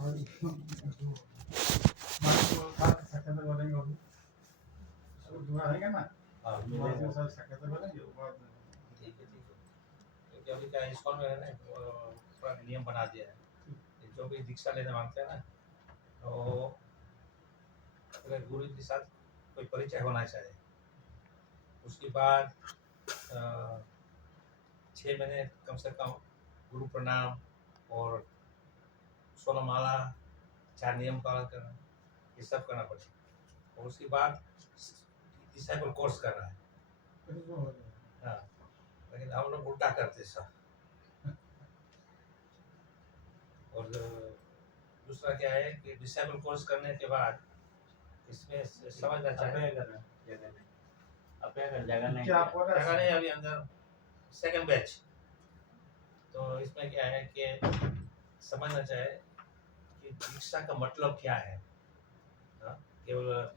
क्योंकि अभी क्या इस्कॉन में है ना, पूरा नियम बना दिया है कि जो भी दीक्षा लेने मांगते हैं ना, तो अगर गुरु के साथ कोई परिचय होना चाहिए। उसके बाद 6 महीने कम से कम गुरु प्रणाम और 16 माला, 4 नियम पालन करना, ये सब करना पड़ेगा। और उसके बाद डिसाइपल कोर्स करना है। हाँ, लेकिन हम लोग उल्टा करते सब। और दूसरा क्या है कि डिसेबल कोर्स करने के बाद इसमें समझना चाहिए जगह नहीं अभी अंदर सेकंड बैच। तो इसमें क्या है कि समझना चाहिए कि दीक्षा का मतलब क्या है। केवल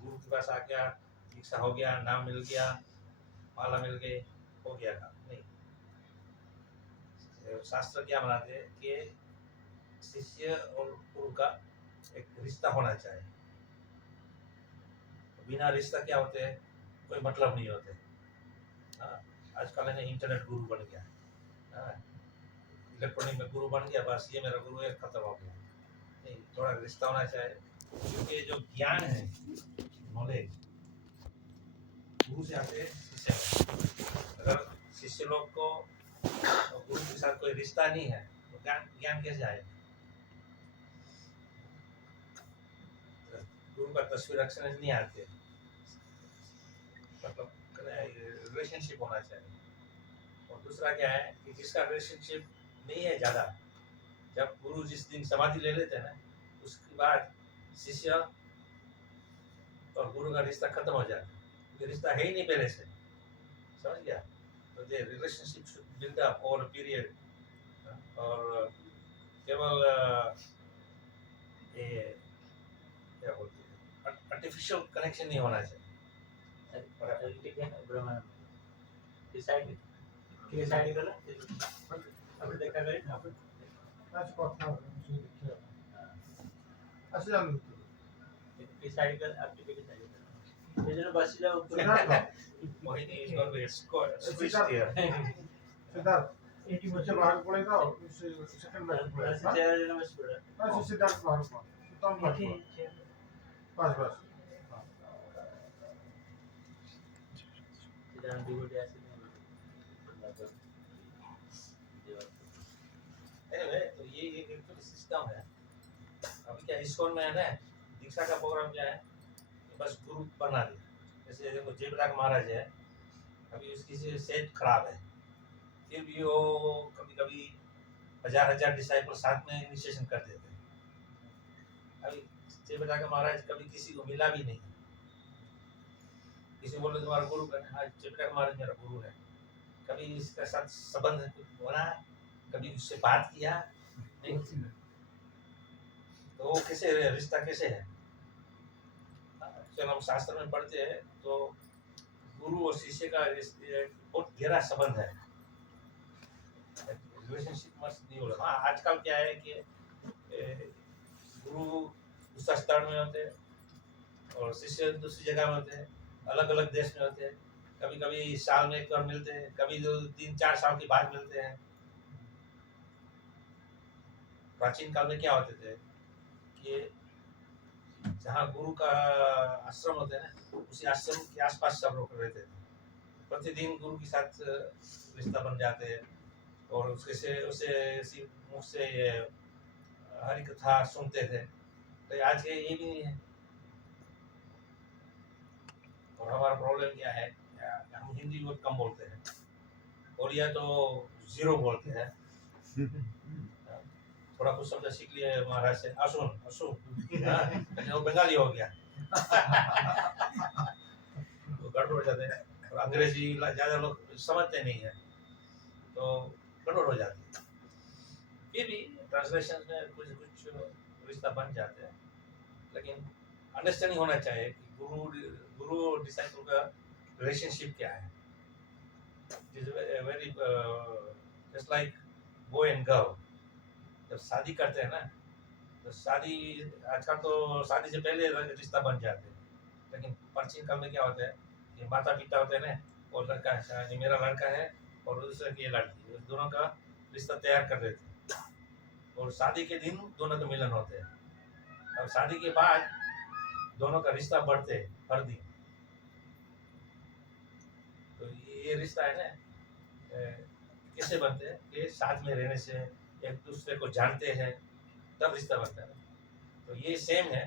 गुरु के पास आ गया, दीक्षा हो गया, नाम मिल गया, माला मिल गई, हो गया काम नहीं। शास्त्र क्या बनाते हैं कि शिष्य और गुरु का एक रिश्ता होना चाहिए। बिना रिश्ता क्या होते हैं, कोई मतलब नहीं होते। आजकल है इंटरनेट गुरु बन गया, इलेक्ट्रॉनिक में गुरु बन गया, बस ये मेरा गुरु है, खत्म हो गया। नहीं, थोड़ा रिश्ता होना चाहिए। क्योंकि जो ज्ञान है, नॉलेज गुरु से आते हैं शिष्य में। अगर शिष्य लोग को गुरु के साथ कोई रिश्ता नहीं है तो ज्ञान कैसे आएगा। गुरु का तस्वीर अक्षर नहीं आते, मतलब रिलेशनशिप होना चाहिए। और दूसरा क्या है कि जिसका रिलेशनशिप नहीं है ज़्यादा, जब गुरु जिस दिन समाधि ले लेते हैं ना, उसके बाद शिष्य और गुरु का रिश्ता खत्म हो जाता है। ये रिश्ता है ही नहीं पहले से, समझ गया। तो ये relationship should build up over a period. और केवल ये क्या बोलते हैं, आर्टिफिशियल कनेक्शन नहीं होना चाहिए। बाहर पड़ेगा सेकंड बैच पड़ेगा सिद्धार्थ बाहर बस बस anyway, तो ये एक सिस्टम है। अभी क्या इस्कॉन में है ना, दीक्षा का प्रोग्राम क्या है, बस गुरु बना दिया। जैसे देखो जयप्रकाश महाराज है, अभी उसकी सेहत खराब है, फिर भी वो कभी कभी 1000 डिसाइपल साथ में इनिशिएशन कर देते हैं। अभी जयप्रकाश महाराज कभी किसी को मिला भी नहीं। किसी बोले तुम्हारा गुरु है, हाँ जयप्रकाश महाराज मेरा गुरु है। कभी इसके साथ संबंध बना, कभी उससे बात किया नहीं। तो वो कैसे रिश्ता कैसे है। चलो हम शास्त्र में पढ़ते हैं तो गुरु और शिष्य का बहुत गहरा संबंध है। रिलेशनशिप मस्त नहीं होगा। हाँ, आजकल क्या है कि गुरु दूसरा स्तर में होते हैं और शिष्य दूसरी जगह में होते हैं, अलग अलग देश में होते हैं। कभी कभी साल में एक बार मिलते हैं, कभी 2-3-4 साल के बाद मिलते हैं। प्राचीन काल में क्या होते थे कि जहाँ गुरु का आश्रम होते हैं ना, उसी आश्रम के आसपास सब लोग रहते थे। प्रतिदिन गुरु के साथ रिश्ता बन जाते हैं और उसे मुख से हरि कथा सुनते थे। तो आज के ये भी नहीं है। और हमारा प्रॉब्लम क्या है, हम हिंदी बहुत कम बोलते हैं, ओडिया तो जीरो बोलते हैं। थोड़ा कुछ शब्द सीख लिए महाराज से, असुन असुन, लेकिन वो बंगाली हो गया। तो गड़बड़ हो जाते हैं। और अंग्रेजी ज़्यादा लोग समझते नहीं है, तो गड़बड़ हो जाती है। फिर भी ट्रांसलेशन में कुछ कुछ रिश्ता बन जाते हैं, लेकिन अंडरस्टैंडिंग होना चाहिए कि गुरु और डिसाइपल का रिलेशनशिप क्या है। It is very just like boy and girl, जब शादी करते हैं ना तो शादी आजकल तो शादी से पहले रिश्ता बन जाते हैं, लेकिन प्राचीन काल में क्या होता है कि माता पिता होते हैं ना, और लड़का है, ये मेरा लड़का है और दूसरे की ये लड़की है, उस दोनों का रिश्ता तैयार कर देते हैं, और शादी के दिन दोनों के मिलन होते हैं। और शादी के बाद दोनों का रिश्ता बढ़ते हैं हर दिन। तो ये रिश्ता है ना, कैसे बनते हैं कि साथ में रहने से, एक दूसरे को जानते हैं, तब रिश्ता बनता है। तो ये सेम है,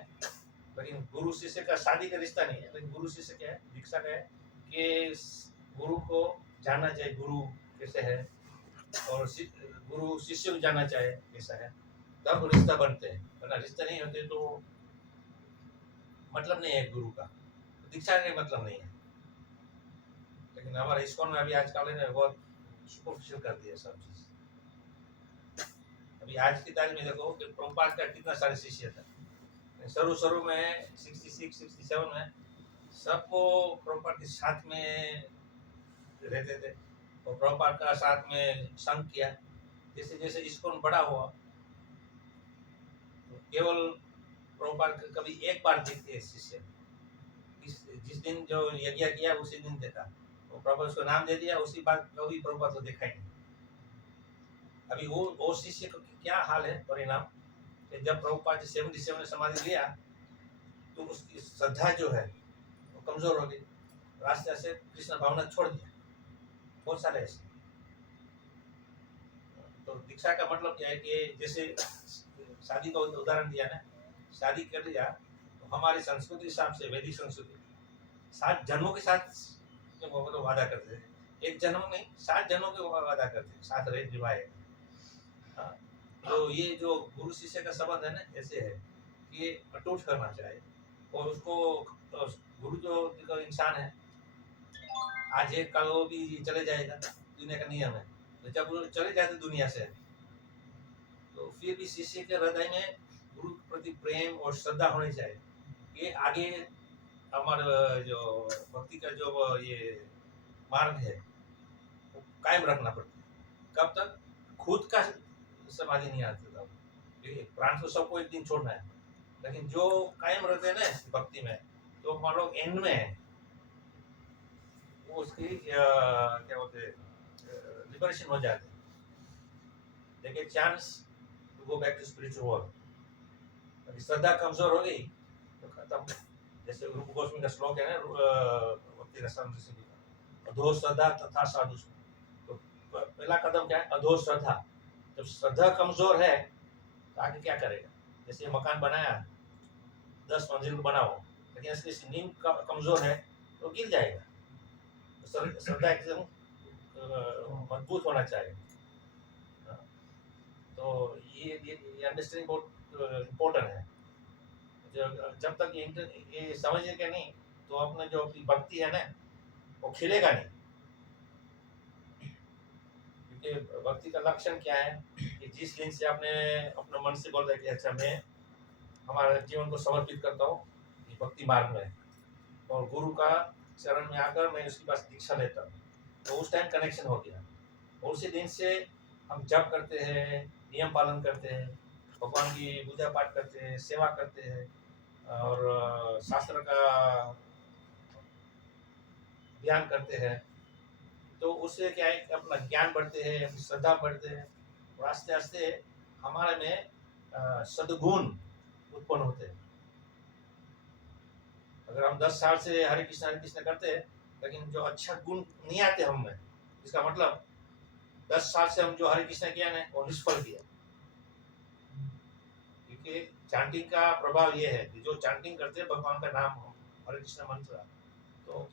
लेकिन गुरु शिष्य का शादी का रिश्ता नहीं है, लेकिन गुरु शिष्य क्या है, दीक्षा का है कि गुरु को जानना चाहिए, गुरु कैसे है, और गुरु शिष्य को जानना चाहिए कैसा है, तब रिश्ता बनते हैं, वरना रिश्ता नहीं होते तो मतलब नहीं है गुरु का, दीक्षा का मतलब नहीं है। लेकिन हमारे इस्कॉन में अभी आजकल है ना बहुत सुपरफिशियल कर दिया सब चीज। अभी आज की तारीख में देखो कि प्रभुपाद का कितना सारे शिष्य था, शुरू में 66 67 में सबको प्रभुपाद के साथ में रहते थे, और प्रभुपाद का साथ में संग किया। जैसे जैसे इस्कॉन बड़ा हुआ तो केवल प्रभुपाद कभी एक बार देखते हैं शिष्य, जिस दिन जो यज्ञ किया उसी दिन देखा, तो प्रभुपाद उसको नाम दे दिया, उसी बात कभी प्रभुपाद को देखा ही नहीं। अभी वो शिष्य को क्या हाल है, परिणाम कि जब प्रभुपाद 77 में समाधि लिया तो उसकी श्रद्धा जो है वो कमजोर हो गई, रास्ते से कृष्ण भावना छोड़ दिया, बहुत सारे ऐसे। तो दीक्षा का मतलब क्या है कि जैसे शादी का उदाहरण दिया ना, शादी कर लिया तो हमारी संस्कृति हिसाब से, वैदिक संस्कृति 7 जन्मों के साथ मतलब वादा करते हैं, एक जन्म नहीं 7 जन्मों के वादा करते हैं, साथ रहे निभाए। तो ये जो गुरु शिष्य का संबंध है ना, ऐसे है कि अटूट करना चाहिए, और उसको गुरु जो इंसान है, आज एक कल वो भी चले जाएगा, दुनिया का नियम है। तो जब वो चले जाते दुनिया से, तो फिर भी शिष्य के हृदय में गुरु प्रति प्रेम और श्रद्धा होनी चाहिए, ये आगे हमारे जो भक्ति का जो ये मार्ग है वो कायम रखना पड़ता है। कब तक? खुद का समाधि नहीं आती तब, क्योंकि प्राण तो सबको एक दिन छोड़ना है, लेकिन जो कायम रहते हैं ना भक्ति में, तो मान लो एंड में वो उसकी क्या बोलते हैं, लिबरेशन हो जाते हैं, they get chance to go back to spiritual world. अभी श्रद्धा कमजोर हो गई तो खत्म। जैसे रूप गोस्वामी का श्लोक है ना, भक्ति रसायन ऋषि का, अधो श्रद्धा तथा साधु। तो पहला कदम क्या है? अधो श्रद्धा। जब श्रद्धा कमजोर है तो आगे क्या करेगा? जैसे मकान बनाया 10 मंजिल बनाओ, लेकिन इसकी नींव कमजोर है तो गिर जाएगा। श्रद्धा एकदम मजबूत होना चाहिए। तो ये अंडरस्टैंडिंग बहुत इम्पोर्टेंट है। जब तक ये समझे के नहीं, तो अपने जो अपनी भक्ति है ना वो खिलेगा नहीं। क्योंकि भक्ति का लक्षण क्या है कि जिस दिन से आपने अपने मन से बोल रहे कि अच्छा मैं हमारे जीवन को समर्पित करता हूँ ये भक्ति मार्ग में, और गुरु का चरण में आकर मैं उसके पास दीक्षा लेता हूँ, तो उस टाइम कनेक्शन हो गया। और उसी दिन से हम जप करते हैं, नियम पालन करते हैं, भगवान की पूजा पाठ करते हैं, सेवा करते हैं, और शास्त्र का ध्यान करते हैं। तो उससे क्या है कि अपना ज्ञान बढ़ते हैं, अपनी श्रद्धा बढ़ते हैं, और आस्ते आस्ते हमारे में सद्गुण उत्पन्न होते हैं। अगर हम 10 साल से हरे कृष्ण करते हैं, लेकिन जो अच्छा गुण नहीं आते हम में, इसका मतलब 10 साल से हम जो हरे कृष्ण किया ना वो निष्फल किया। क्योंकि चांटिंग का प्रभाव ये है कि जो चांटिंग करते हैं भगवान का नाम, हरे कृष्ण मंत्र, तो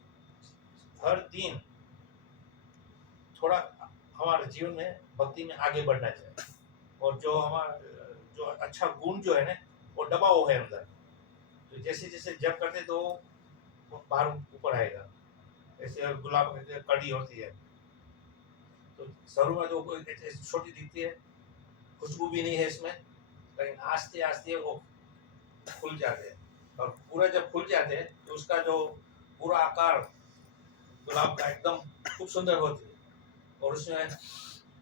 हर दिन थोड़ा हमारे जीवन में भक्ति में आगे बढ़ना चाहिए, और जो हमारा जो अच्छा गुण जो है ना वो दबा हुआ है अंदर, तो जैसे जैसे जप करते तो बाहर ऊपर आएगा। ऐसे गुलाब की कड़ी होती है, तो शुरू में जो कोई छोटी दिखती है, खुशबू भी नहीं है इसमें, लेकिन आस्ते आस्ते वो खुल जाते हैं, और पूरा जब खुल जाते हैं तो उसका जो पूरा आकार गुलाब का एकदम खूब सुंदर होती है, और उसमें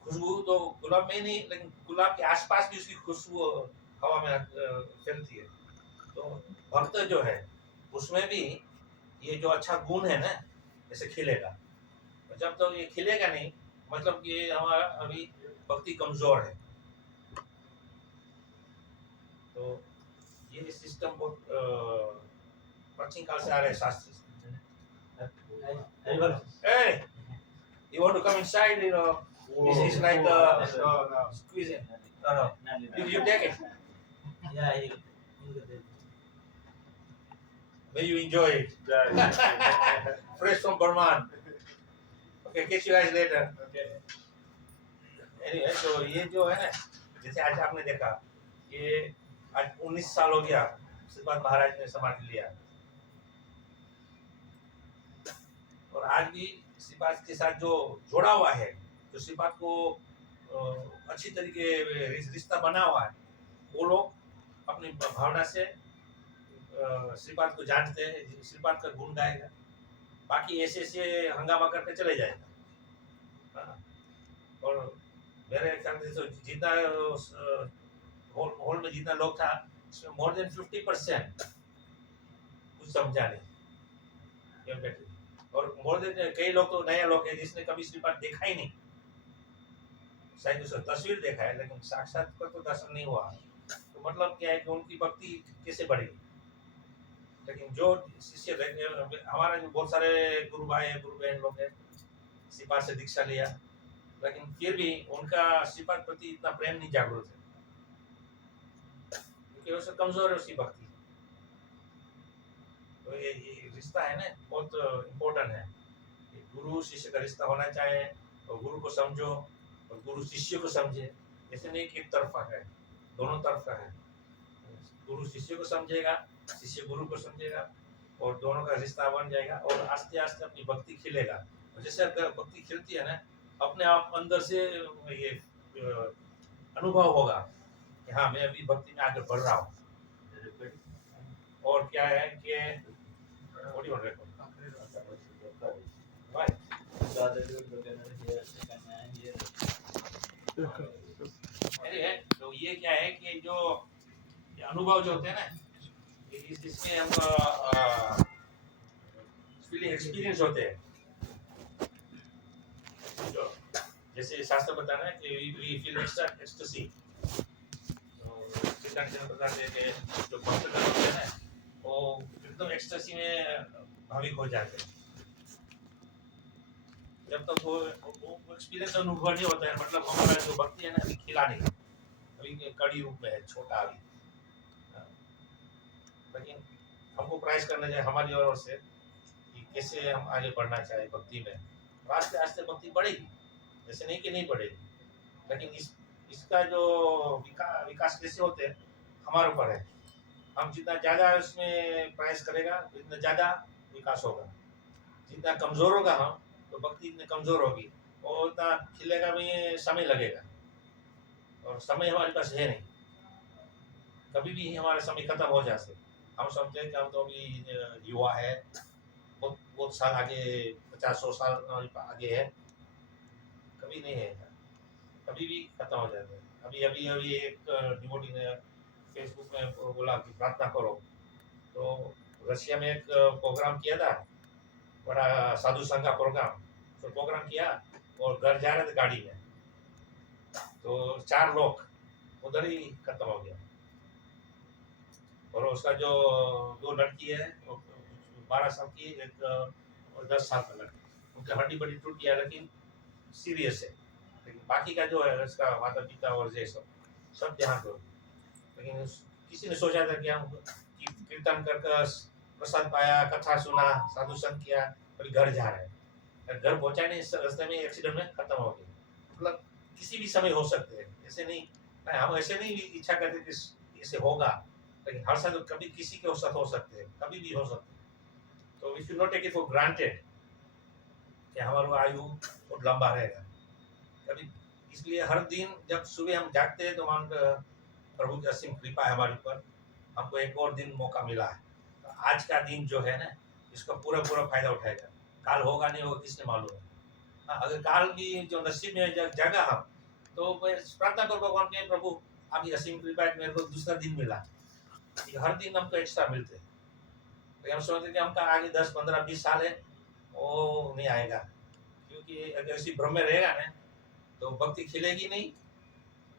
खुशबू तो गुलाब में नहीं, लेकिन गुलाब के आसपास भी उसकी खुशबू हवा में फैलती है। तो भक्त जो है उसमें भी ये जो अच्छा गुण है ना जैसे खिलेगा। जब तक तो ये खिलेगा नहीं मतलब ये हमारा अभी भक्ति कमजोर है। तो ये सिस्टम बहुत प्राचीन काल से आ रहे हैं शास्त्र। Hey, you want to come inside? You know, this is like No. squeezing. No. You take it. Yeah, Maybe you enjoy it. Fresh from Burman. Okay, catch you guys later. Okay. Anyway, तो ये जो है ना जैसे आज आपने देखा ये आज 19 साल हो गया श्रीपाद महाराज ने समाधि लिया और आज भी श्रीपाद के साथ जो जोड़ा हुआ है जो श्रीपाद को अच्छी तरीके रिश्ता बना हुआ है वो लोग अपनी भावना से श्रीपाद को जानते हैं, श्रीपाद का गुण गाएगा, बाकी ऐसे ऐसे हंगामा करके चले जाएगा। और मेरे ख्याल से तो जितना हॉल में जितना लोग था उसमें मोर देन 50% कुछ समझा नहीं। और मोर देन कई लोग तो नया लोग है जिसने कभी श्रीपाद देखा ही नहीं, शायद उसका तस्वीर देखा है लेकिन साक्षात पर तो दर्शन नहीं हुआ। तो मतलब क्या है कि उनकी भक्ति कैसे बढ़ेगी। लेकिन जो शिष्य हमारा जो बहुत सारे गुरु भाई है गुरु बहन लोग हैं श्रीपाद से दीक्षा लिया लेकिन फिर भी उनका श्रीपाद प्रति इतना प्रेम नहीं जागरूक है क्योंकि उससे कमजोर है उसकी भक्ति। तो ये रिश्ता है ना बहुत इम्पोर्टेंट है। गुरु शिष्य का रिश्ता होना चाहिए और गुरु को समझो और गुरु शिष्य को समझे। ऐसे नहीं कि एक तरफा है, दोनों तरफ का है। गुरु शिष्य को समझेगा, शिष्य गुरु को समझेगा और दोनों का रिश्ता बन जाएगा और आस्ते आस्ते अपनी भक्ति खिलेगा। जैसे अगर भक्ति खिलती है ना अपने आप अंदर से ये अनुभव होगा कि हाँ मैं अभी भक्ति में आगे बढ़ रहा हूँ। और क्या है कि तो ये क्या है कि जो अनुभव जो होते हैं ना इसमें हम फीलिंग एक्सपीरियंस होते हैं। जो जैसे शास्त्र बताना है कि वी फील एक्सटेसी। तो सिद्धांत जन बताते हैं कि जो भक्त होते हैं ना वो एकदम एक्सटेसी में भाविक हो जाते हैं। जब तक वो एक्सपीरियंस अनुभव नहीं होता है मतलब हमारा जो भक्ति है ना अभी खिला नहीं, अभी कड़ी रूप में है, छोटा अभी। लेकिन हमको प्रयास करना चाहिए हमारी ओर से कि कैसे हम आगे बढ़ना चाहिए भक्ति में। आस्ते आस्ते भक्ति बढ़ेगी, ऐसे नहीं कि नहीं बढ़ेगी, लेकिन इसका जो विकास कैसे होते हैं हमारे ऊपर है। हम जितना ज़्यादा उसमें प्रयास करेगा उतना ज़्यादा विकास होगा। जितना कमज़ोर होगा हम तो भक्ति इतनी कमज़ोर होगी और उतना खिलेगा भी समय लगेगा और समय हमारे पास है नहीं, कभी भी हमारा समय खत्म हो जाए। हम समझते हैं कि हम तो अभी युवा है, बहुत साल आगे 50-100 साल आगे है, कभी नहीं है, कभी भी खत्म हो जाता है। अभी एक डिवोटी ने फेसबुक में बोला कि प्रार्थना करो, तो रशिया में एक प्रोग्राम किया था, बड़ा साधु संघ का प्रोग्राम। तो प्रोग्राम किया और घर जा रहे थे गाड़ी में तो 4 लोग उधर ही खत्म हो गया। और उसका जो 2 लड़की है 12 साल की, एक और 10 साल का लड़की, उनकी हड्डी बड़ी टूट गया लेकिन सीरियस है। लेकिन बाकी का जो है उसका माता पिता और ये सब ध्यान दो। लेकिन किसी ने सोचा था कि हम कीर्तन कर प्रसाद पाया, कथा सुना, साधु संग किया, अभी घर जा रहे हैं, घर पहुंचा नहीं, रास्ते में एक्सीडेंट में खत्म हो गया। मतलब किसी भी समय हो सकते हैं, ऐसे नहीं, हम ऐसे नहीं इच्छा करते कि ऐसे होगा, लेकिन हर साल कभी किसी के साथ हो सकते हैं, कभी भी हो सकते हैं। तो we should not take it for granted कि हमारा आयु बहुत लंबा रहेगा कभी। इसलिए हर दिन जब सुबह हम जागते हैं तो मान प्रभु की असीम कृपा है हमारे ऊपर, हमको एक और दिन मौका मिला है। तो आज का दिन जो है ना इसका पूरा फायदा उठाएगा। काल होगा नहीं होगा किसने मालूम है। हाँ, अगर काल भी जो नसीब में जगह हम तो प्रार्थना करो भगवान के, प्रभु अभी असीम के बाद मेरे को दूसरा दिन मिला, हर दिन हमको एक्स्ट्रा मिलते, तो हम सोचते कि हमका आगे 10 15 20 साल है वो नहीं आएगा, क्योंकि अगर इसी भ्रम में रहेगा ना तो भक्ति खिलेगी नहीं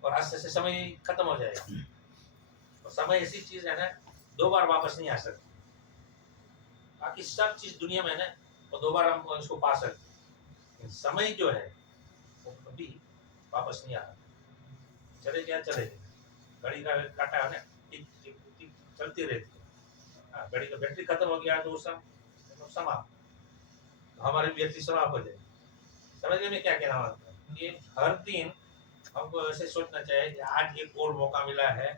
और आस्ते से समय खत्म हो जाएगा। और समय ऐसी चीज है ना, दो बार वापस नहीं आ सकती। बाकी सब चीज दुनिया में है ना वो दो बार हम उसको पा सकते, समय जो है वो कभी वापस नहीं आता। चले गया चले गया, घड़ी का काटा है ना, टिक टिक टिक चलती रहती है। घड़ी का बैटरी खत्म हो गया तो वो समाप्त, तो हमारी व्यक्ति समाप्त हो जाएगी। समझने में क्या कहना होता है कि हर दिन हमको ऐसे सोचना चाहिए कि आज एक और मौका मिला है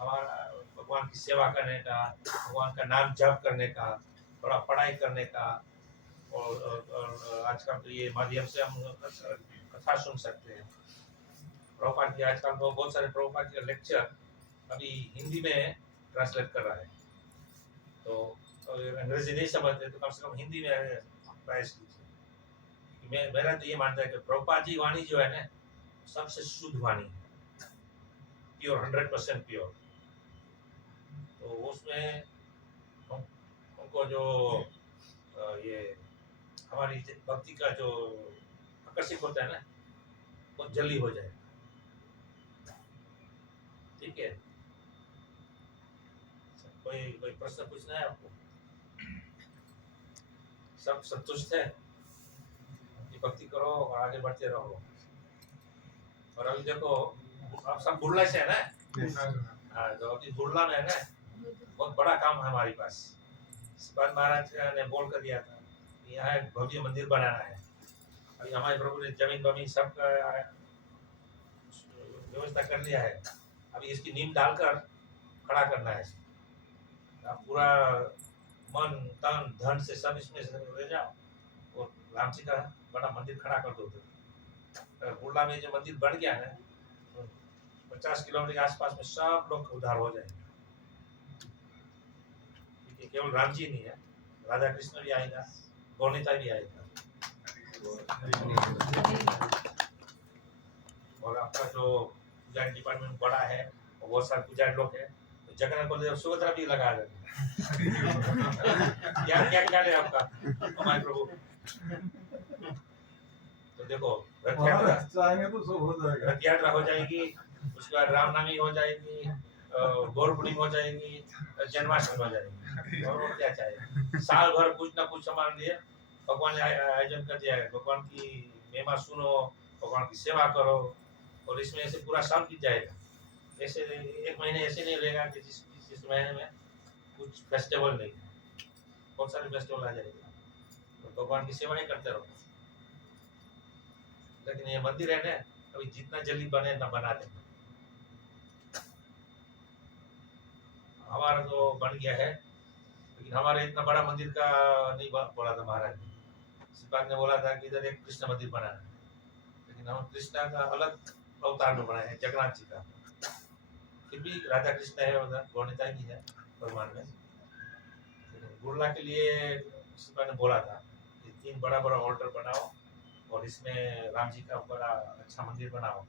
हमारा भगवान की सेवा करने का, भगवान का नाम जप करने का, थोड़ा पढ़ाई करने का, और आजकल तो ये माध्यम से हम कथा सुन सकते हैं। प्रभुपाद की आजकल तो बहुत सारे प्रभुपाद के लेक्चर अभी हिंदी में ट्रांसलेट कर रहा है, तो अंग्रेजी नहीं समझते तो कम से कम हिंदी में प्रयास कीजिए। मेरा तो ये मानता है कि प्रभुपाद जी वाणी जो है ना सबसे शुद्ध वाणी है, प्योर 100% प्योर। तो उसमें हमको जो ये हमारी भक्ति का जो आकर्षित होता है ना वो जल्दी हो जाए। ठीक है, कोई कोई प्रश्न पूछना है आपको? सब संतुष्ट है कि भक्ति करो और आगे बढ़ते रहो। और अभी देखो आप सब बुर्ला से है ना, हाँ, तो अभी बुर्ला में है ना बहुत बड़ा काम है हमारे पास। शिवाजी महाराज ने बोल कर दिया था यहाँ एक भव्य मंदिर बनाना है। अभी हमारे प्रभु ने जमीन बमीन सब का व्यवस्था कर लिया है, अभी इसकी नींव डालकर खड़ा करना है। आप पूरा मन तन धन से सब इसमें ले जाओ और राम जी का बड़ा मंदिर खड़ा कर दो। बुर्ला में जो मंदिर बन गया है 50 किलोमीटर के आसपास में सब लोग उद्धार हो जाएंगे। केवल राम जी नहीं है, राधा कृष्ण भी आएगा, गौनीता भी आएगा, और आपका जो पूजा डिपार्टमेंट बड़ा है और बहुत सारे पुजारी लोग हैं, तो जगन्नाथ बलदेव सुभद्रा भी लगा देंगे। क्या क्या ख्याल है आपका हमारे प्रभु? तो देखो चाहेंगे तो सब हो जाएगा। रथ यात्रा हो जाएगी, उसके बाद रामनवमी हो जाएगी, गौर पूर्णिमा हो जाएगी, जन्माष्टमी हो जाएगी, और क्या चाहिए। साल भर कुछ ना कुछ हमारे लिए भगवान ने आयोजन कर दिया है। भगवान की महिमा सुनो, भगवान की सेवा करो, और इसमें ऐसे पूरा साल बीत जाएगा। ऐसे एक महीने ऐसे नहीं रहेगा कि जिस महीने में कुछ फेस्टिवल नहीं है, बहुत सारे फेस्टिवल आ जाएगा, तो भगवान की सेवा ही करते रहो। लेकिन ये मंदिर है ना, अभी जितना जल्दी बने ना बना देंगे। हमारा तो बन गया है, लेकिन हमारे इतना बड़ा मंदिर का नहीं बोला था महाराज ने। शिवपाल ने बोला था कि इधर एक कृष्ण मंदिर बनाना है, लेकिन हम कृष्णा का अलग अवतार में बनाए हैं, जगन्नाथ जी का। फिर भी राधा कृष्ण है उधर, गौणिता भी है भगवान में। बुर्ला के लिए शिवपाल ने बोला था कि 3 बड़ा बड़ा ऑल्टर बनाओ और इसमें राम जी का बड़ा अच्छा मंदिर बनाओ।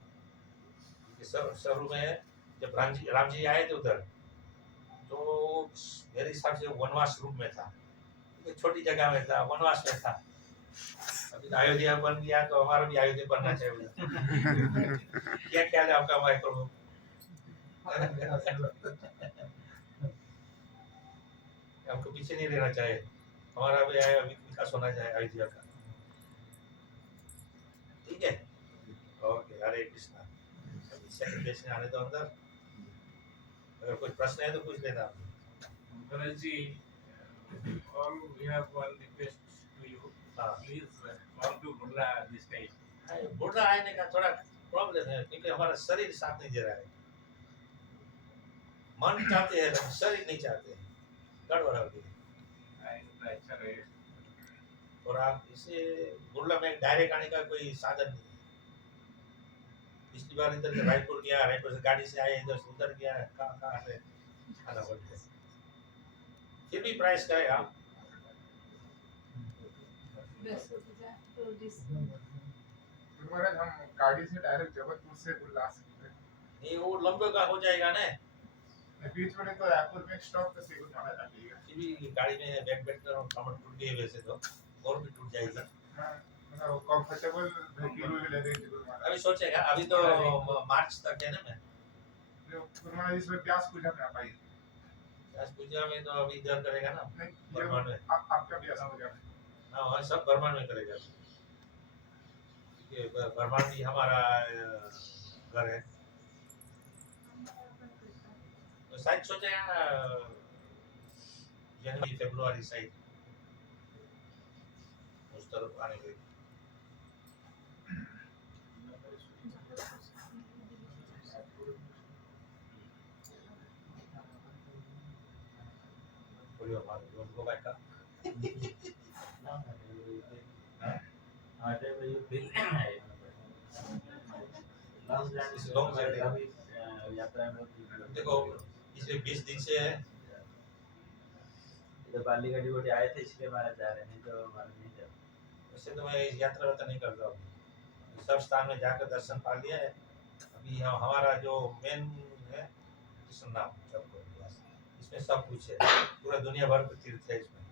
शुरू में जब राम जी आए थे उधर, तो मेरे हिसाब से वनवास रूप में था, छोटी जगह में था, वनवास में था। अभी अयोध्या बन गया तो हमारा भी अयोध्या बनना चाहिए। क्या ख्याल है आपका हमारे प्रभु? हमको पीछे नहीं रहना चाहिए, हमारा भी विकास होना चाहिए अयोध्या का। ठीक है, ओके, हरे कृष्णा। सेकंड पेज में आने दो अंदर, अगर कोई प्रश्न है तो पूछ लेना आप। Ganesh ji, all we have one request to you. Please come to Burla this time. बुढ़ा आने का थोड़ा प्रॉब्लम है, क्योंकि हमारा शरीर साथ नहीं दे रहा है। मन चाहते हैं लेकिन शरीर नहीं चाहते हैं, गड़बड़ हो गई। अच्छा रहे। और आप इसे बुर्ला में डायरेक्ट आने का कोई साधन नहीं है। पिछली बार इधर से रायपुर गया, रायपुर से गाड़ी से आए, इधर से उधर गया, कहाँ से आना पड़ता है। फिर भी प्राइस करेगा महाराज, हम गाड़ी से डायरेक्ट जबलपुर से बुला सकते हैं। ये वो लंबे का हो जाएगा ना, बीच में तो एयरपोर्ट में स्टॉप पे सिक्योर मारा जाएगा। फिर भी गाड़ी में बैठ कर कमर टूट गई वैसे तो, और भी टूट जाएगी। मतलब कंफर्टेबल व्हीकल भी ले रही सिक्योर मारा। अभी सोचेगा, अभी तो मार्च तक है ना। मैं जो पुराना इसमें प्यास पूजा में आप आई। प्यास पूजा में तो अभी इधर करेगा ना, बर्मान में। आपका प्यास पूजा में। हाँ वहाँ सब बर्मान में करेगा। ये बर्मान भी हमारा घर है, तो शायद सोचेगा जनवरी फरवरी साइड उस तरफ आने के। Go back up. देखो पिछले 20 दिन से इधर बाली का डिवोटी आए थे इसलिए हमारा जा रहे, नहीं तो हमारा नहीं जा। वैसे तो मैं यात्रा वात्रा नहीं करता हूँ, सब स्थान में जाकर दर्शन पा लिया है। अभी हमारा जो मेन है कृष्ण नाम सबको, इसमें सब कुछ है, पूरा दुनिया भर का तीर्थ है इसमें।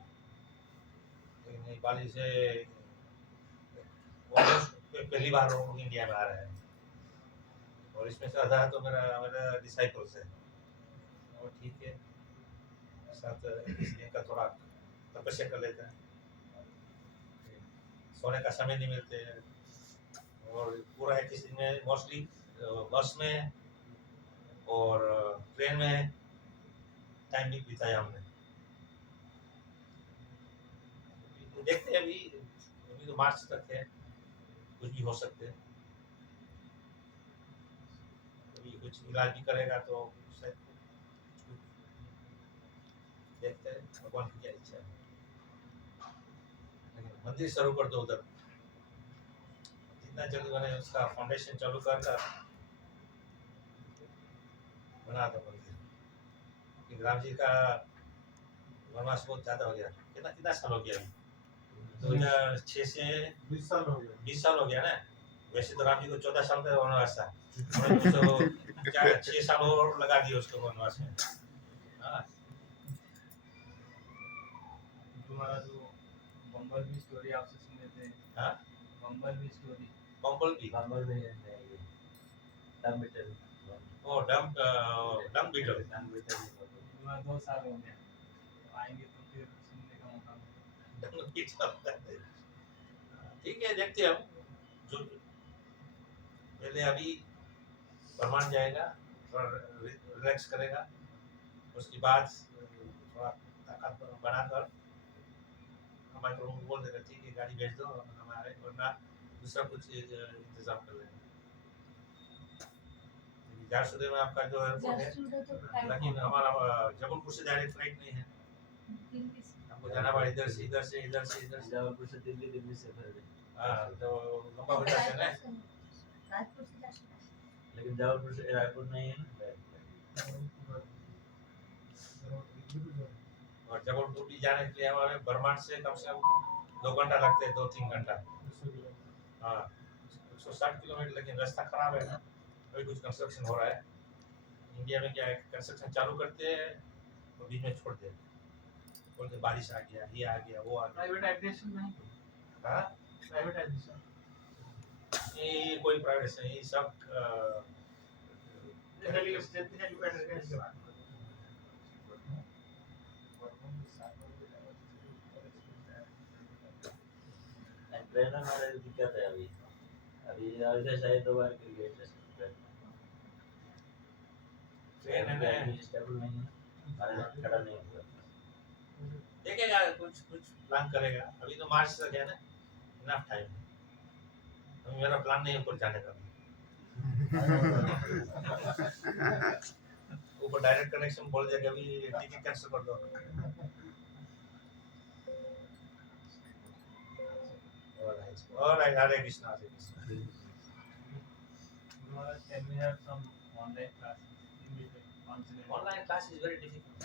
लेकिन बाली से पहली बार इंडिया में आ रहा है, और इसमें से आधा तो मेरा डिसाइपल्स है। और ठीक है, साथ इस दिन का थोड़ा तपस्या कर लेते हैं, सोने का समय नहीं मिलते हैं, और पूरा 21 दिन में मोस्टली बस में और ट्रेन में टाइम भी बिताया हमने। देखते हैं अभी तो मार्च तक है, कुछ भी हो सकते हैं। अभी कुछ इलाज भी करेगा तो शायद देखते हैं भगवान की क्या इच्छा है। लेकिन मंदिर शुरू कर दो उधर, जितना जल्दी बने उसका फाउंडेशन चालू कर बना दो मंदिर। राम जी का वनवास बहुत ज्यादा हो गया, कितना साल हो गया? 2006 से 20 साल हो गए। 20 साल हो गया ना। वैसे तो राम जी को 14 साल का वनवास था, तो क्या 6 साल और लगा दिए उसको वनवास में। हाँ तुम्हारा जो बम्बल भी स्टोरी आपसे सुने थे। हाँ बम्बल भी स्टोरी। बम्बल भी डम बीटल। ओ डम बीटल। तुम्हारा 2 साल हो गया, तो आएंगे तो फिर सुनने का मौका मिलेगा। ठीक है, देखते हैं हम। जो पहले अभी बर्मान जाएगा, थोड़ा रिलैक्स करेगा, उसके बाद थोड़ा ताकत बनाकर हमारे लोगों को बोल देगा ठीक है गाड़ी भेज दो हमारे, वरना दूसरा कुछ इंतजाम कर लेंगे। झारसुगुड़ा में आपका जो एयरपोर्ट है, लेकिन हमारा जबलपुर से डायरेक्ट फ्लाइट नहीं है, हमको जाना पड़ा इधर से इधर से इधर से इधर से। जबलपुर से दिल्ली, दिल्ली से फिर हाँ तो लंबा हो जाता है ना। लेकिन जबलपुर से एयरपोर्ट नहीं है ना। और जबलपुर भी जाने के लिए हमारे बर्मान से कम 2 घंटा लगते हैं, 2-3 घंटा। हाँ 160 किलोमीटर, लेकिन रास्ता खराब है ना, अभी कुछ कंस्ट्रक्शन हो रहा है। इंडिया में क्या है, कंस्ट्रक्शन चालू करते हैं और बीच में छोड़ देते हैं, बोलते बारिश आ गया, ये आ गया, वो आ गया। प्राइवेटाइजेशन नहीं। हाँ प्राइवेटाइजेशन ये कोई प्राइवेट नहीं, सब ट्रेनर हमारे दिक्कत है अभी। अभी ऐसे शायद 2 बार क्रिकेट ट्रेन है ना, स्टेबल नहीं है, खड़ा नहीं हुआ। देखेगा कुछ प्लान करेगा। अभी तो मार्च तक है ना, इनफ टाइम है। अभी मेरा प्लान नहीं है ऊपर जाने का। ऊपर डायरेक्ट कनेक्शन बोल दिया कि अभी टिकट कैंसिल कर दो। Alright, Hare Krishna, Hare Krishna. Can we have some online classes in between? Online class is very difficult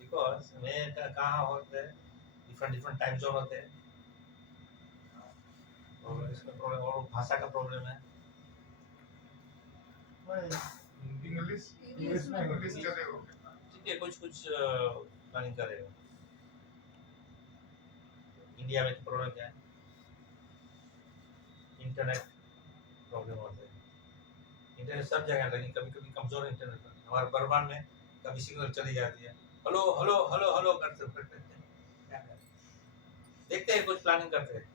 because मैं कहाँ होते हैं, different time zone होते हैं, और इसमें प्रॉब्लम और भाषा का प्रॉब्लम है। इंग्लिश में इंग्लिश चलेगा। ठीक है, कुछ कुछ प्लानिंग करेगा। इंडिया में प्रॉब्लम क्या है? इंटरनेट प्रॉब्लम होता है। इंटरनेट सब जगह, लेकिन कभी कभी कमजोर इंटरनेट है। हमारे बर्मान में कभी सिग्नल चली जाती है, हेलो हेलो हेलो हेलो करते क्या करें? देखते हैं, कुछ प्लानिंग करते हैं।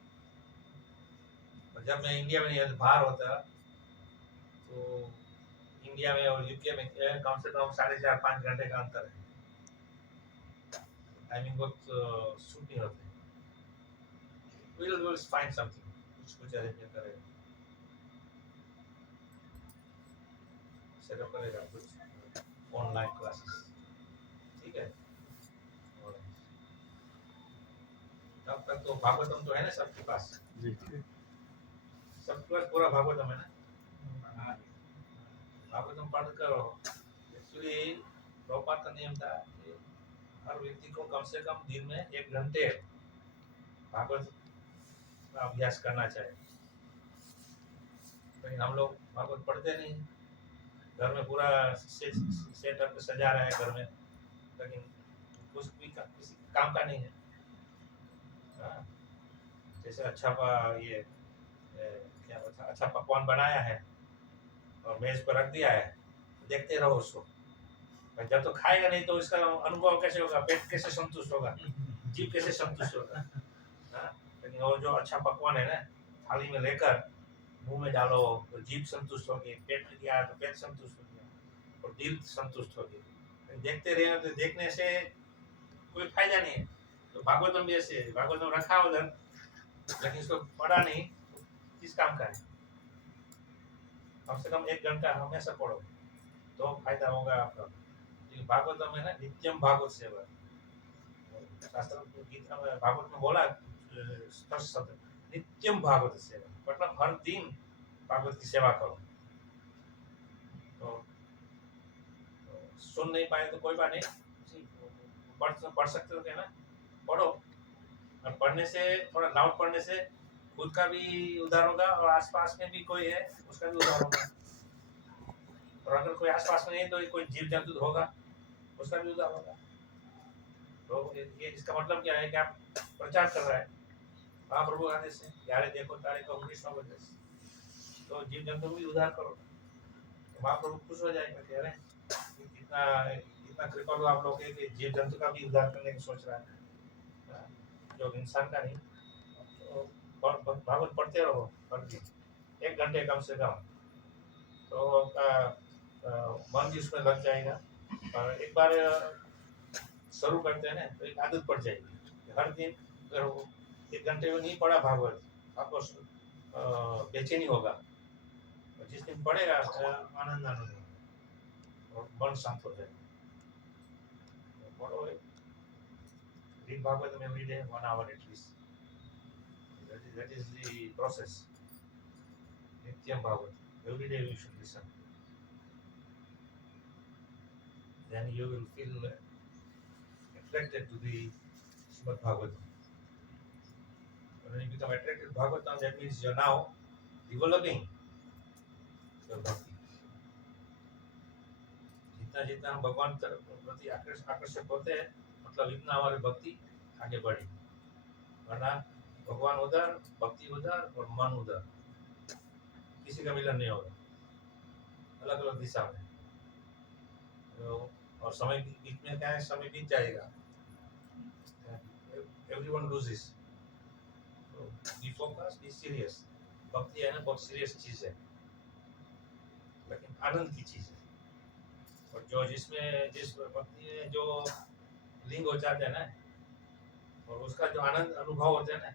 और जब मैं इंडिया में नहीं बाहर होता तो इंडिया में और यूके में कम से कम 4.5-5 घंटे का अंतर है। टाइमिंग बहुत सूट नहीं होते। we'll find something, कुछ अरेंजमेंट करेगा, सेटअप करेगा कुछ ऑनलाइन क्लासेस। ठीक है, और तब तक तो भागवतम तो है ना सबके पास? जी सबके पास पूरा भागवतम है ना? भागवतम पढ़ कर एक्चुअली प्रभुपाद का नियम था कि हर व्यक्ति को कम से कम दिन में 1 घंटे भागवत का अभ्यास करना चाहिए। लेकिन हम लोग भागवत पढ़ते नहीं, घर में पूरा सेटअप सजा रहे हैं घर में, लेकिन कुछ भी किसी काम का नहीं है। हाँ, जैसे ये क्या होता, अच्छा पकवान बनाया है और मेज पर रख दिया है, देखते रहो उसको। जब तो खाएगा नहीं तो इसका अनुभव कैसे होगा? पेट कैसे संतुष्ट होगा? जीभ कैसे संतुष्ट होगा? हाँ, लेकिन वो जो अच्छा पकवान है ना, थाली में लेकर मुंह में डालो तो जीभ संतुष्ट होगी, पेट में गया तो पेट संतुष्ट हो गया और दिल संतुष्ट हो गया। देखते रहे तो देखने से कोई फायदा नहीं है। तो भागवतम भी ऐसे, भागवतम रखा उधर लेकिन इसको पढ़ा नहीं, किस काम का है? कम से कम 1 घंटा हमेशा पढ़ो तो फायदा होगा आपका। भागवतम है ना, नित्यम भागवत सेवा। शास्त्र गीता में भागवत में बोला स्पष्ट शब्द, नित्यम भागवत सेवा, मतलब हर दिन भागवत की सेवा करो। तो सुन नहीं पाए तो कोई बात नहीं, पढ़ सकते हो क्या ना, पढ़ो। और पढ़ने से थोड़ा लाउड पढ़ने से खुद का भी उद्धार होगा और आसपास में भी कोई है उसका भी उद्धार होगा। और अगर कोई आसपास में नहीं तो कोई जीव जंतु होगा उसका भी उद्धार होगा। तो ये इसका मतलब क्या है कि आप प्रचार कर रहे हैं महाप्रभु आदेश से, यारे देखो तारे को कृष्ण बोलते, तो जीव जंतु भी उद्धार करो। तो महाप्रभु खुश हो जाएगा कि अरे कितना कितना कृपालु आप लोग हैं कि जीव जंतु का भी उद्धार करने की सोच रहा है, जो इंसान का नहीं। तो भागवत पढ़ते रहो हर दिन 1 घंटे कम से कम, तो मन भी उसमें लग जाएगा। और एक बार शुरू करते हैं ना तो एक आदत पड़ जाएगी। हर दिन अगर 1 घंटे में नहीं पढ़ा भागवत, आपको बेचैनी होगा। जिस दिन पढ़ेगा आनंद आनंद और मन शांत हो जाएगा। पढ़ो, read Bhagavatam every day, 1 hour at least. That is the process. Nityam Bhagavatam. Every day you should listen. Then you will feel attracted to the Srimad Bhagavatam. When you become attracted to Bhagavatam, that means you are now developing your bhakti. जितना जितना हम भगवान प्रति आकर्षक होते हैं, मतलब इतना हमारी भक्ति आगे बढ़ी। वरना भगवान उधर, भक्ति उधर और मन उधर, किसी का मिलन नहीं होगा, अलग अलग दिशा में। और समय बीच में क्या है, समय बीत जाएगा, everyone loses. So be focused, be serious. भक्ति है ना, बहुत सीरियस चीज है, लेकिन आनंद की चीज है। और जो जिस भक्ति में जो लिंग हो जाते हैं ना, और उसका जो आनंद अनुभव होता है ना,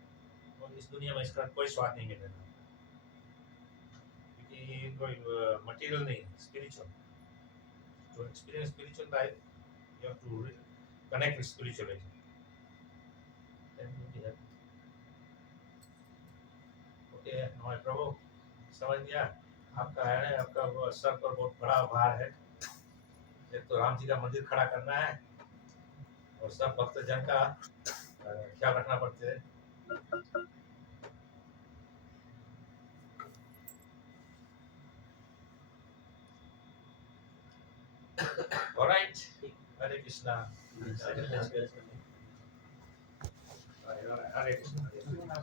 और इस दुनिया में इसका कोई स्वाद नहीं मिलेगा, क्योंकि कोई मटेरियल नहीं, spiritual. To experience spiritual life, you have to connect with spirituality. Then you will be happy. Okay, हमारे प्रभु समझ गया आपका है ना, आपका सर पर बहुत बड़ा भार है। एक तो राम जी का मंदिर खड़ा करना है और सब भक्तजन का ख्याल रखना पड़ते है। ऑलराइट हरे कृष्णा Yes, yes, yes. हरे कृष्णा